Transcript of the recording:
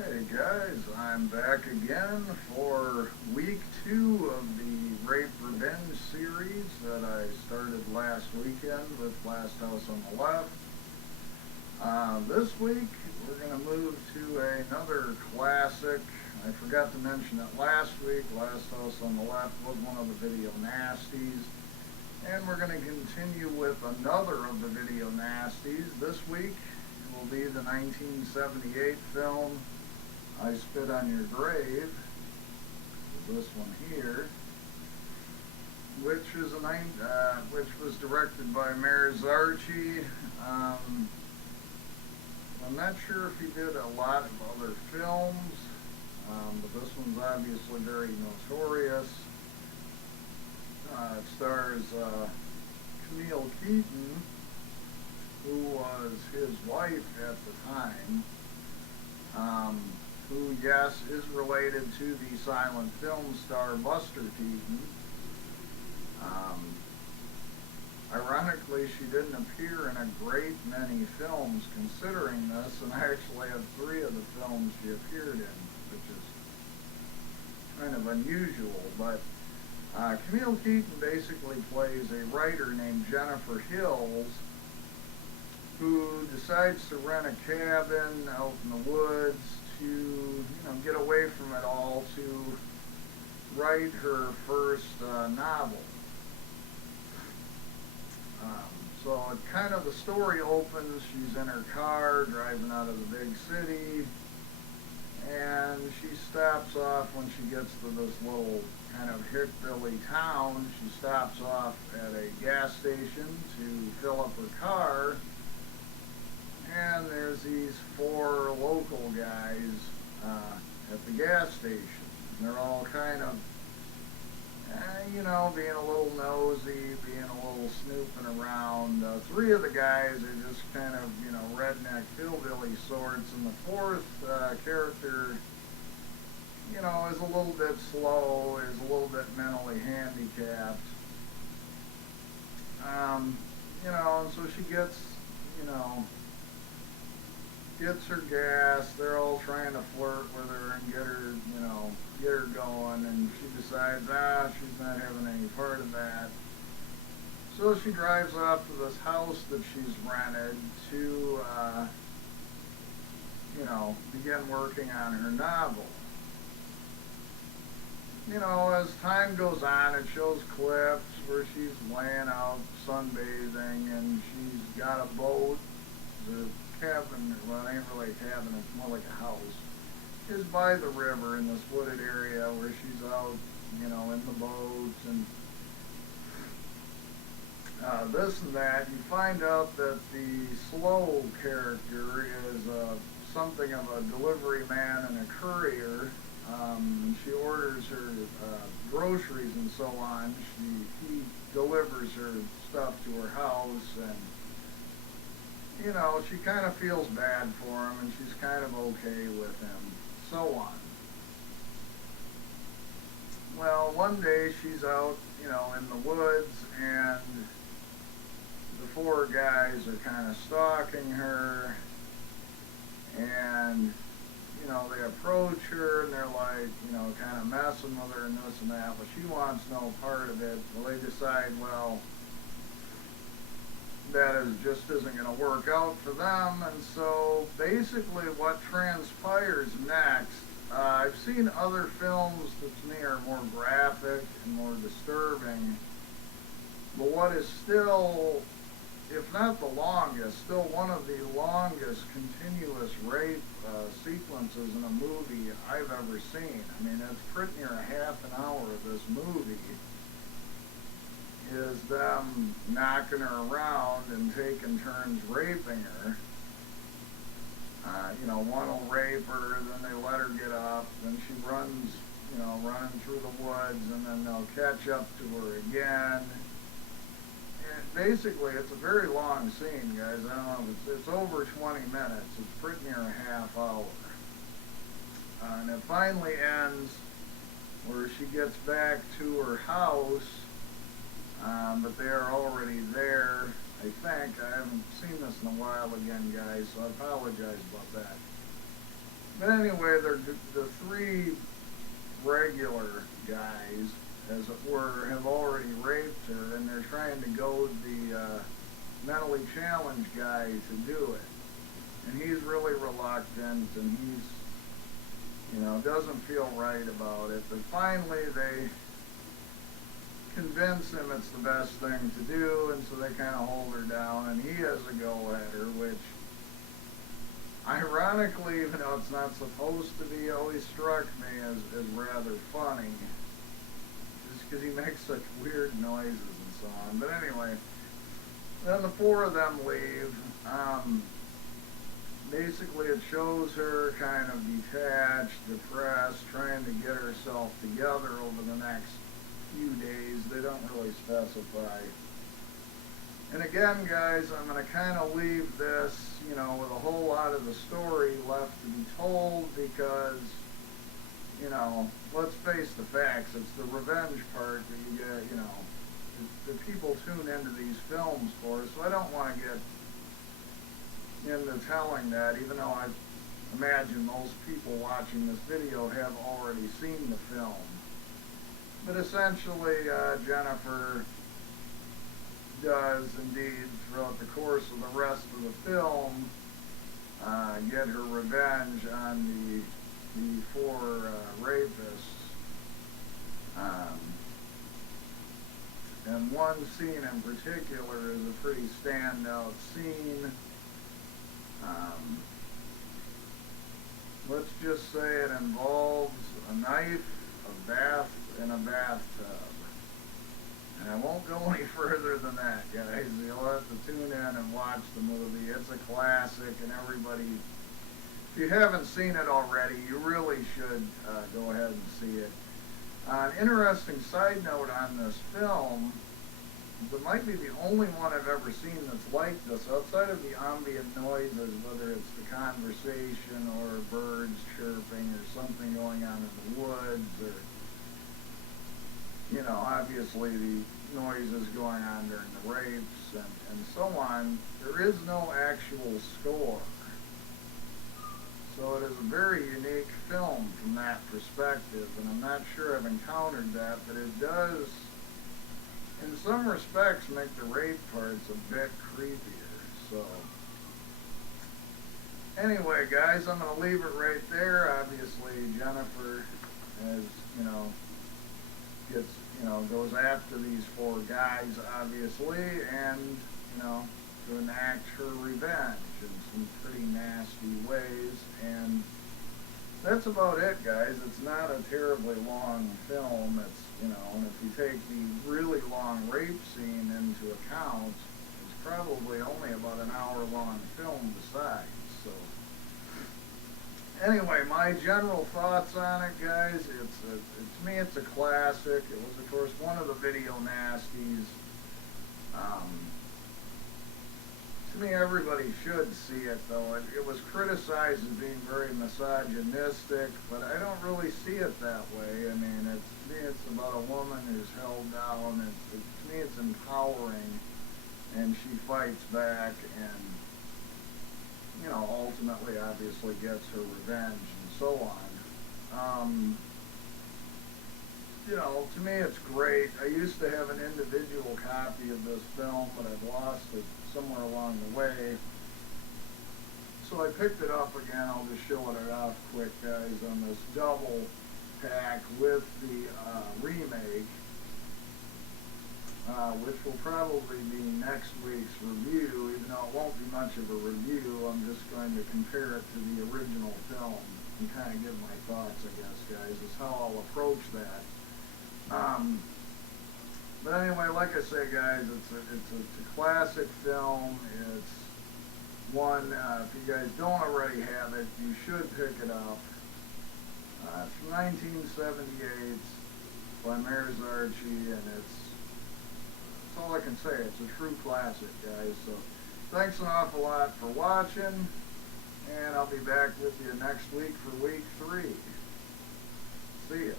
Hey guys, I'm back again for week 2 of the Rape Revenge series that I started last weekend with Last House on the Left. This week we're going to move to another classic. I forgot to mention that last week Last House on the Left was one of the video nasties. And we're going to continue with another of the video nasties. This week will be the 1978 film I Spit on Your Grave, this one here, which was directed by Meir Zarchi. I'm not sure if he did a lot of other films, but this one's obviously very notorious. It stars Camille Keaton, who was his wife at the time. Who, yes, is related to the silent film star Buster Keaton. Ironically, she didn't appear in a great many films considering this, and I actually have 3 of the films she appeared in, which is kind of unusual. But Camille Keaton basically plays a writer named Jennifer Hills, who decides to rent a cabin out in the woods to, get away from it all, to write her first novel. So the story opens, she's in her car driving out of the big city, and she stops off when she gets to this little kind of hillbilly town. She stops off at a gas station to fill up her car. And there's these 4 local guys at the gas station. And they're all kind of, being a little nosy, being a little snooping around. 3 of the guys are just kind of, redneck hillbilly sorts. And the 4th character, is a little bit slow, is a little bit mentally handicapped. And so she gets her gas. They're all trying to flirt with her and get her going, and she decides, she's not having any part of that. So she drives off to this house that she's rented to, begin working on her novel. As time goes on, it shows clips where she's laying out sunbathing, and she's got a boat. The cabin, well, it ain't really a cabin, it's more like a house, is by the river in this wooded area where she's out, in the boats and this and that. You find out that the slow character is something of a delivery man and a courier. She orders her groceries and so on. He delivers her stuff to her house, and she kind of feels bad for him, and she's kind of okay with him, so on. Well, one day she's out, in the woods, and the 4 guys are kind of stalking her, and, they approach her, and they're like, kind of messing with her and this and that, but she wants no part of it. Well, they decide, that just isn't going to work out for them, and so basically what transpires next, I've seen other films that to me are more graphic and more disturbing, but what is still, if not the longest, still one of the longest continuous rape sequences in a movie I've ever seen. I mean, it's pretty near a half an hour of this movie is them knocking her around and taking turns raping her. One will rape her, then they let her get up, then she runs, running through the woods, and then they'll catch up to her again. And basically, it's a very long scene, guys. I don't know, it's over 20 minutes. It's pretty near a half hour. And it finally ends where she gets back to her house, but they are already there, I think. I haven't seen this in a while again, guys, so I apologize about that. But anyway, they're the three regular guys, as it were, have already raped her, and they're trying to goad the mentally challenged guy to do it. And he's really reluctant, and doesn't feel right about it. But finally, they convince him it's the best thing to do, and so they kind of hold her down, and he has a go at her, which, ironically, even though it's not supposed to be, always struck me as rather funny, just because he makes such weird noises and so on. But anyway, then the four of them leave. Basically, it shows her kind of detached, depressed, trying to get herself together over the next few days. They don't really specify. And again, guys, I'm going to kind of leave this, with a whole lot of the story left to be told because, let's face the facts. It's the revenge part that you get, that people tune into these films for. So I don't want to get into telling that, even though I imagine most people watching this video have already seen the film. But essentially, Jennifer does indeed, throughout the course of the rest of the film, get her revenge on the four rapists. And one scene in particular is a pretty standout scene. Let's just say it involves a knife, a bath, and a bathtub. And I won't go any further than that, guys. You'll have to tune in and watch the movie. It's a classic, and everybody, if you haven't seen it already, you really should go ahead and see it. An interesting side note on this film, it might be the only one I've ever seen that's like this, outside of the ambient noises, whether it's the conversation or birds chirping or something going on in the woods, or, obviously the noises going on during the rapes and so on. There is no actual score. So it is a very unique film from that perspective, and I'm not sure I've encountered that, but it does, in some respects, make the rape parts a bit creepier. So, anyway, guys, I'm going to leave it right there. Obviously, Jennifer has, goes after these four guys, obviously, and, to enact her revenge in some pretty nasty ways. And that's about it, guys. It's not a terribly long film. It's, and if you take the really long rape scene into account, it's probably only about an hour-long film besides. So, anyway, my general thoughts on it, guys, to me, it's a classic. It was, of course, one of the video nasties. To me, everybody should see it, though. It was criticized as being very misogynistic, but I don't really see it that way. I mean, to me, it's about a woman who's held down. To me, it's empowering, and she fights back and, ultimately, obviously, gets her revenge and so on. To me, it's great. I used to have an individual copy of this film, but I've lost it somewhere along the way. So I picked it up again. I'll just show it off quick, guys, on this double pack with the remake, which will probably be next week's review, even though it won't be much of a review. I'm just going to compare it to the original film and kind of give my thoughts, I guess, guys, is how I'll approach that. But anyway, like I say, guys, it's a classic film. It's one, if you guys don't already have it, you should pick it up. It's from 1978 by Meir Zarchi, and that's all I can say. It's a true classic, guys. So thanks an awful lot for watching, and I'll be back with you next week for week 3. See ya.